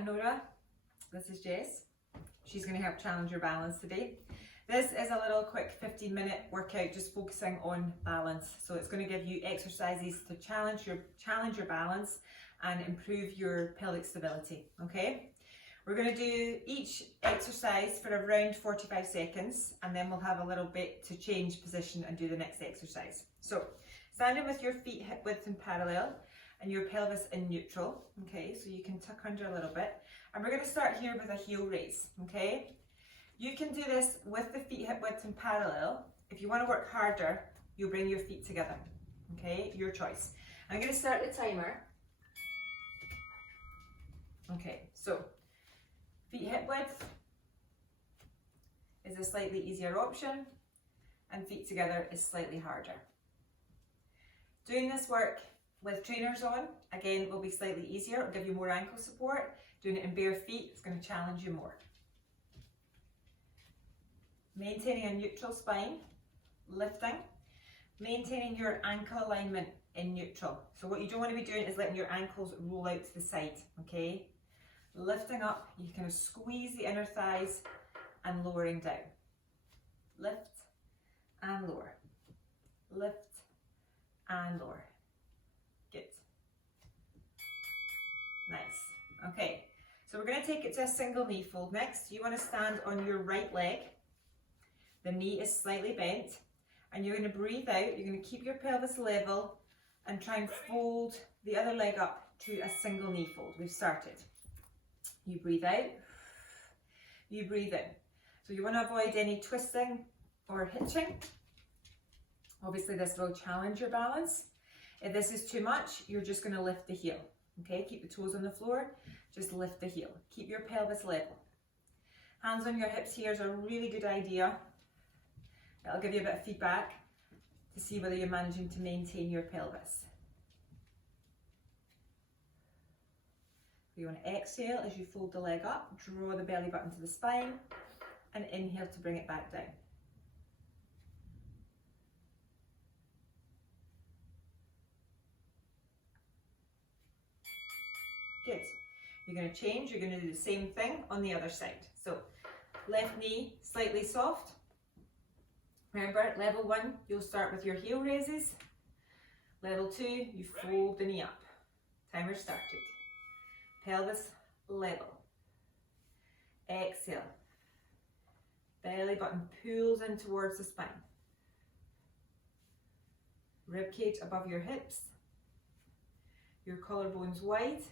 and Nora. This is Jess. She's going to help challenge your balance today. This is a little quick 15-minute workout just focusing on balance. So it's going to give you exercises to challenge your balance and improve your pelvic stability, okay? We're going to do each exercise for around 45 seconds and then we'll have a little bit to change position and do the next exercise. So standing with your feet hip width and parallel and your pelvis in neutral, okay? So you can tuck under a little bit. And we're going to start here with a heel raise, okay? You can do this with the feet hip width and parallel. If you want to work harder, you'll bring your feet together, okay? Your choice. I'm going to start the timer. Okay, so feet hip width is a slightly easier option and feet together is slightly harder. Doing this work with trainers on, again, will be slightly easier. It'll give you more ankle support. Doing it in bare feet is going to challenge you more. Maintaining a neutral spine, lifting, maintaining your ankle alignment in neutral. So what you don't want to be doing is letting your ankles roll out to the side, okay? Lifting up, you kind of squeeze the inner thighs and lowering down. Lift and lower. Lift and lower. Good. Nice. Okay, so we're going to take it to a single knee fold next. You want to stand on your right leg. The knee is slightly bent and you're going to breathe out. You're going to keep your pelvis level and try and fold the other leg up to a single knee fold. We've started. You breathe out, you breathe in. So you want to avoid any twisting or hitching. Obviously this will challenge your balance. If this is too much, you're just going to lift the heel. Okay, keep the toes on the floor, just lift the heel. Keep your pelvis level. Hands on your hips here is a really good idea. It'll give you a bit of feedback to see whether you're managing to maintain your pelvis. You want to exhale as you fold the leg up, draw the belly button to the spine, and inhale to bring it back down. Good. You're going to change, you're going to do the same thing on the other side. So, left knee slightly soft. Remember, at level 1, you'll start with your heel raises. Level 2, you fold the knee up. Timer started. Pelvis level. Exhale. Belly button pulls in towards the spine. Rib cage above your hips. Your collarbones wide.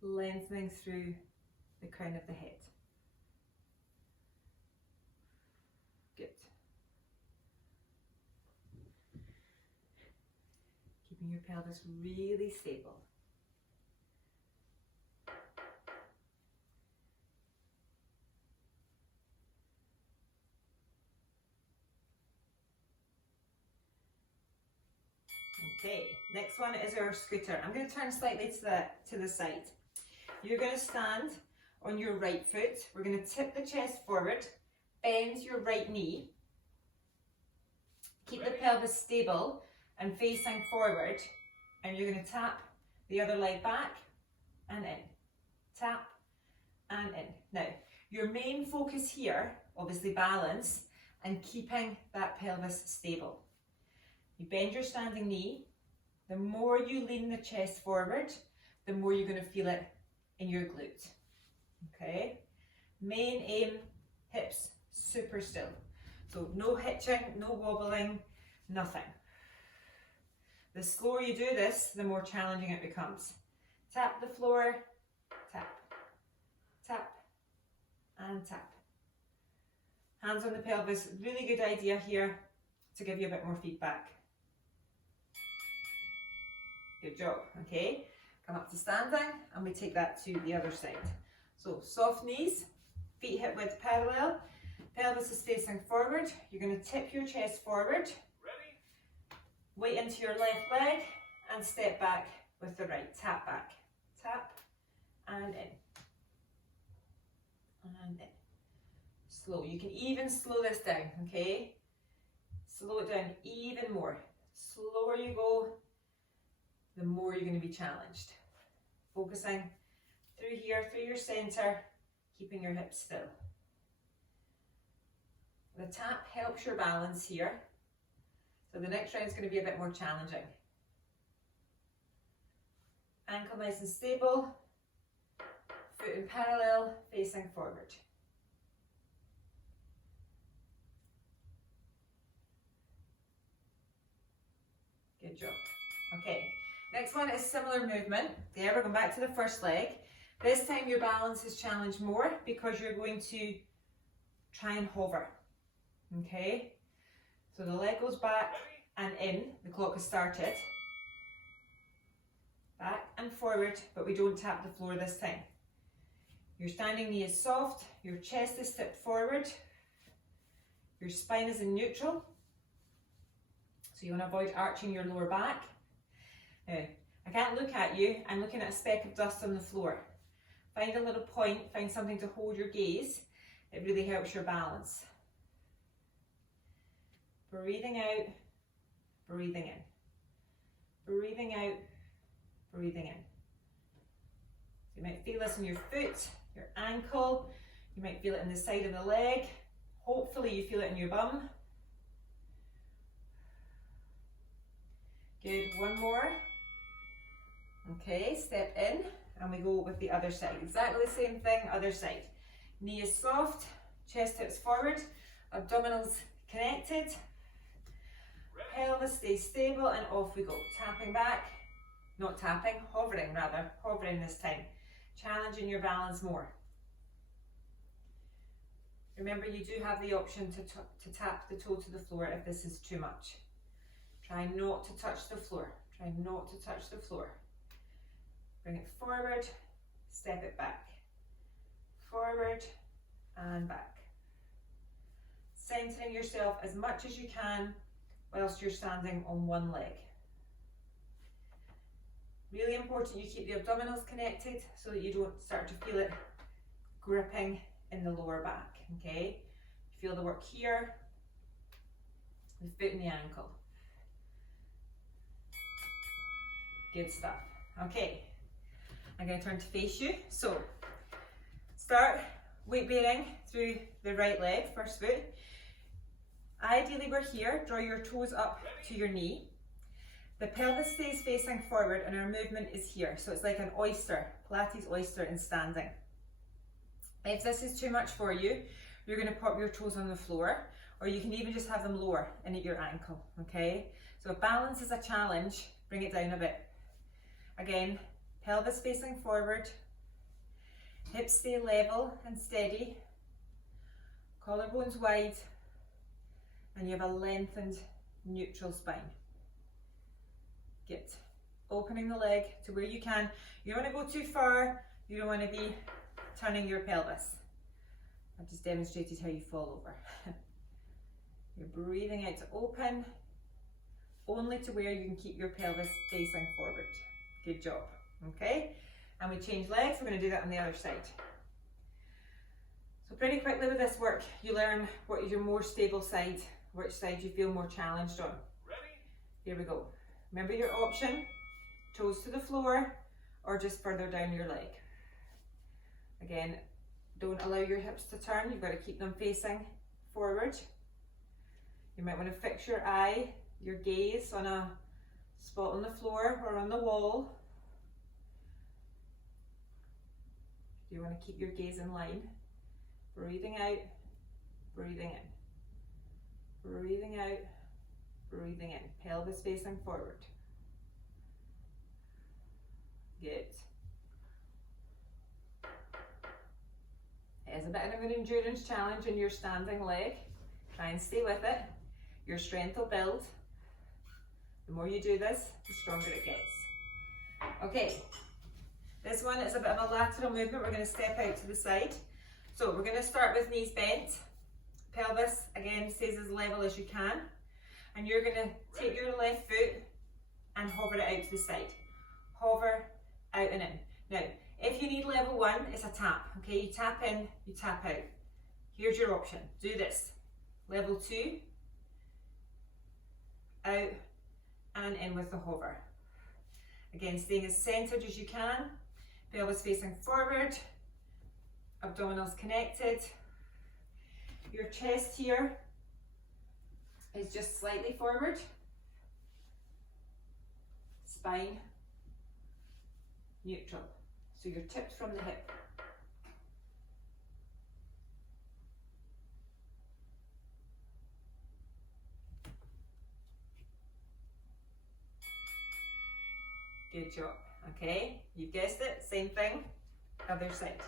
Lengthening through the crown of the head. Good. Keeping your pelvis really stable. Okay, next one is our scooter. I'm going to turn slightly to the side. You're going to stand on your right foot. We're going to tip the chest forward, bend your right knee, keep the pelvis stable and facing forward, and you're going to tap the other leg back and in. Tap and in. Now, your main focus here, obviously balance and keeping that pelvis stable. You bend your standing knee. The more you lean the chest forward, the more you're going to feel it in your glute. Okay? Main aim, hips super still. So no hitching, no wobbling, nothing. The slower you do this, the more challenging it becomes. Tap the floor, tap, tap, and tap. Hands on the pelvis, really good idea here to give you a bit more feedback. Good job, okay? Come up to standing and we take that to the other side. So soft knees, feet hip width parallel, pelvis is facing forward. You're going to tip your chest forward. Ready? Weight into your left leg and step back with the right. Tap back, tap and in. And in. Slow. You can even slow this down, okay? Slow it down even more. Slower you go, the more you're going to be challenged. Focusing through here, through your center, keeping your hips still. The tap helps your balance here. So the next round is going to be a bit more challenging. Ankle nice and stable, foot in parallel, facing forward. Good job. Okay, next one is similar movement. Yeah, we're going back to the first leg. This time your balance is challenged more because you're going to try and hover. Okay, so the leg goes back and in, the clock has started. Back and forward, but we don't tap the floor this time. Your standing knee is soft, your chest is tipped forward, your spine is in neutral. So you want to avoid arching your lower back. Now, I can't look at you, I'm looking at a speck of dust on the floor. Find a little point, find something to hold your gaze. It really helps your balance. Breathing out, breathing in. Breathing out, breathing in. You might feel this in your foot, your ankle. You might feel it in the side of the leg. Hopefully you feel it in your bum. Good, one more. Okay, step in and we go with the other side. Exactly the same thing, other side. Knee is soft, chest tips forward, abdominals connected. Pelvis stays stable and off we go. Tapping back, not tapping, hovering rather, hovering this time. Challenging your balance more. Remember you do have the option to tap the toe to the floor if this is too much. Try not to touch the floor. Try not to touch the floor. Bring it forward, step it back. Forward and back. Centering yourself as much as you can whilst you're standing on one leg. Really important you keep the abdominals connected so that you don't start to feel it gripping in the lower back, okay? Feel the work here, the foot and the ankle. Good stuff. Okay, I'm going to turn to face you. So, start weight bearing through the right leg, first foot. Ideally we're here, draw your toes up to your knee. The pelvis stays facing forward and our movement is here. So it's like an oyster, Pilates oyster in standing. If this is too much for you, you're going to pop your toes on the floor, or you can even just have them lower and at your ankle, okay? So if balance is a challenge, bring it down a bit. Again, pelvis facing forward, hips stay level and steady, collarbones wide, and you have a lengthened neutral spine. Good. Opening the leg to where you can. You don't want to go too far, you don't want to be turning your pelvis. I've just demonstrated how you fall over. You're breathing out to open, only to where you can keep your pelvis facing forward. Good job. Okay, and we change legs. We're going to do that on the other side. So pretty quickly with this work, you learn what is your more stable side, which side you feel more challenged on. Ready? Here we go. Remember your option, toes to the floor or just further down your leg. Again, don't allow your hips to turn, you've got to keep them facing forward. You might want to fix your eye, your gaze on a spot on the floor or on the wall. You want to keep your gaze in line. Breathing out, breathing in. Breathing out, breathing in. Pelvis facing forward. Good. It is a bit of an endurance challenge in your standing leg. Try and stay with it. Your strength will build. The more you do this, the stronger it gets. Okay, this one is a bit of a lateral movement. We're going to step out to the side. So we're going to start with knees bent. Pelvis, again, stays as level as you can. And you're going to take your left foot and hover it out to the side. Hover, out and in. Now, if you need level 1, it's a tap. Okay, you tap in, you tap out. Here's your option. Do this. Level 2, out and in with the hover. Again, staying as centered as you can. Pelvis facing forward. Abdominals connected. Your chest here is just slightly forward. Spine neutral. So you're tipped from the hip. Good job. Okay, you've guessed it, same thing, other side.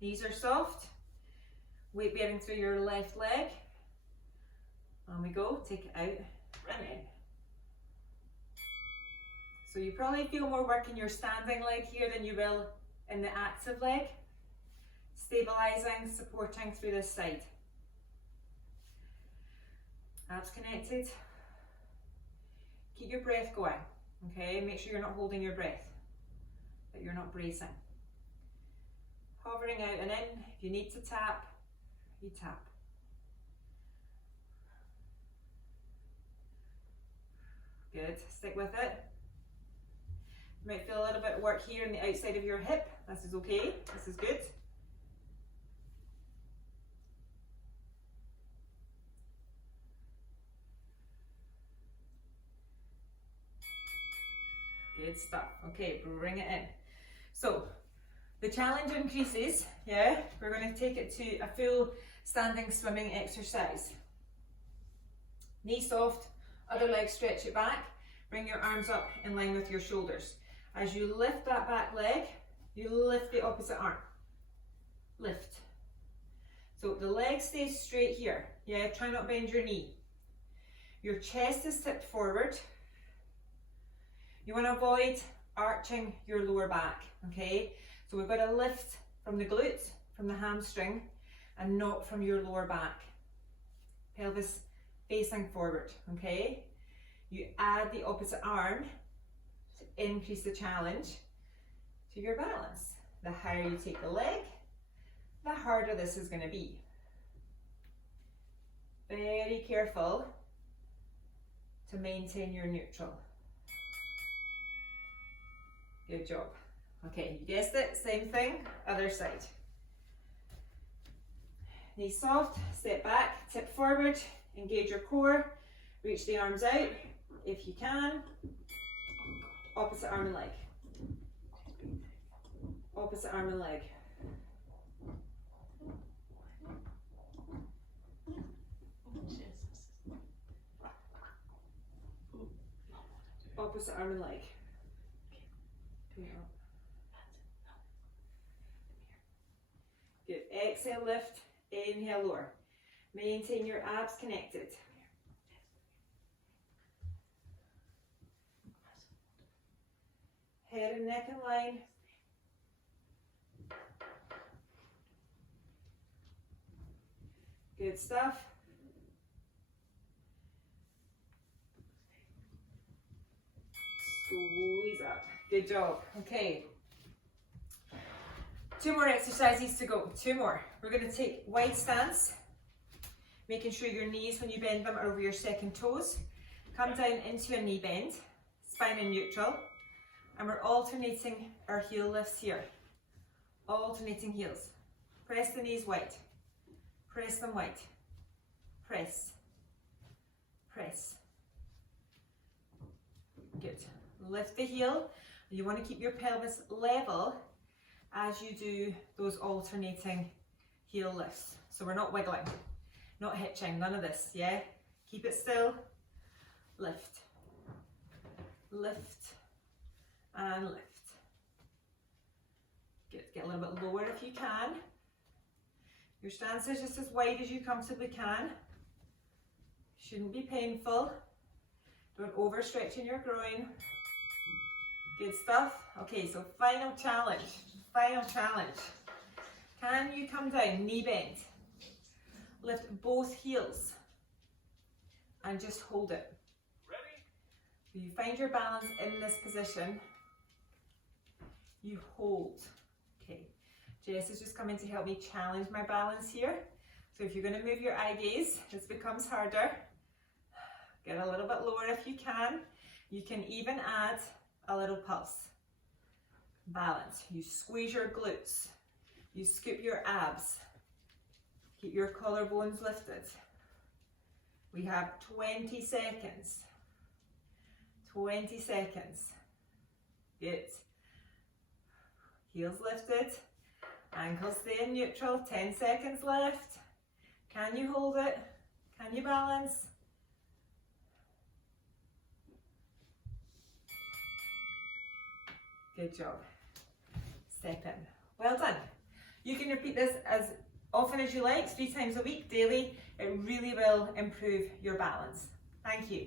Knees are soft, weight bearing through your left leg. On we go, take it out and in. So you probably feel more work in your standing leg here than you will in the active leg. Stabilizing, supporting through this side. Abs connected. Keep your breath going, okay? Make sure you're not holding your breath, that you're not bracing. Hovering out and in. If you need to tap, you tap. Good, stick with it. You might feel a little bit of work here on the outside of your hip. This is okay, this is good. Good stuff. Okay, bring it in. So, the challenge increases, yeah? We're going to take it to a full standing swimming exercise. Knee soft, other leg stretch it back. Bring your arms up in line with your shoulders. As you lift that back leg, you lift the opposite arm. Lift. So the leg stays straight here. Yeah, try not bend your knee. Your chest is tipped forward. You want to avoid arching your lower back, okay? So we've got to lift from the glutes, from the hamstring, and not from your lower back. Pelvis facing forward, okay? You add the opposite arm to increase the challenge to your balance. The higher you take the leg, the harder this is going to be. Very careful to maintain your neutral. Good job. Okay, you guessed it, same thing, other side. Knees soft, step back, tip forward, engage your core, reach the arms out if you can. Opposite arm and leg. Opposite arm and leg. Opposite arm and leg. Good. Exhale, lift. Inhale, lower. Maintain your abs connected. Head and neck in line. Good stuff. Squeeze up. Good job. Okay. 2 more exercises to go. 2 more. We're going to take wide stance, making sure your knees, when you bend them, are over your second toes. Come down into a knee bend, spine in neutral, and we're alternating our heel lifts here. Alternating heels. Press the knees wide. Press them wide. Press. Press. Good. Lift the heel. You want to keep your pelvis level as you do those alternating heel lifts. So we're not wiggling, not hitching, none of this, yeah? Keep it still. Lift. Lift. And lift. Good. Get a little bit lower if you can. Your stance is just as wide as you comfortably can. Shouldn't be painful. Don't overstretch in your groin. Good stuff. Okay, so final challenge. Final challenge. Can you come down, knee bend? Lift both heels and just hold it. Ready? So you find your balance in this position. You hold. Okay. Jess is just coming to help me challenge my balance here. So if you're going to move your eye gaze, this becomes harder. Get a little bit lower if you can. You can even add a little pulse. Balance. You squeeze your glutes. You scoop your abs. Keep your collarbones lifted. We have 20 seconds. 20 seconds. Good. Heels lifted. Ankles stay in neutral. 10 seconds left. Can you hold it? Can you balance? Good job. Step in. Well done. You can repeat this as often as you like, 3 times a week, daily. It really will improve your balance. Thank you.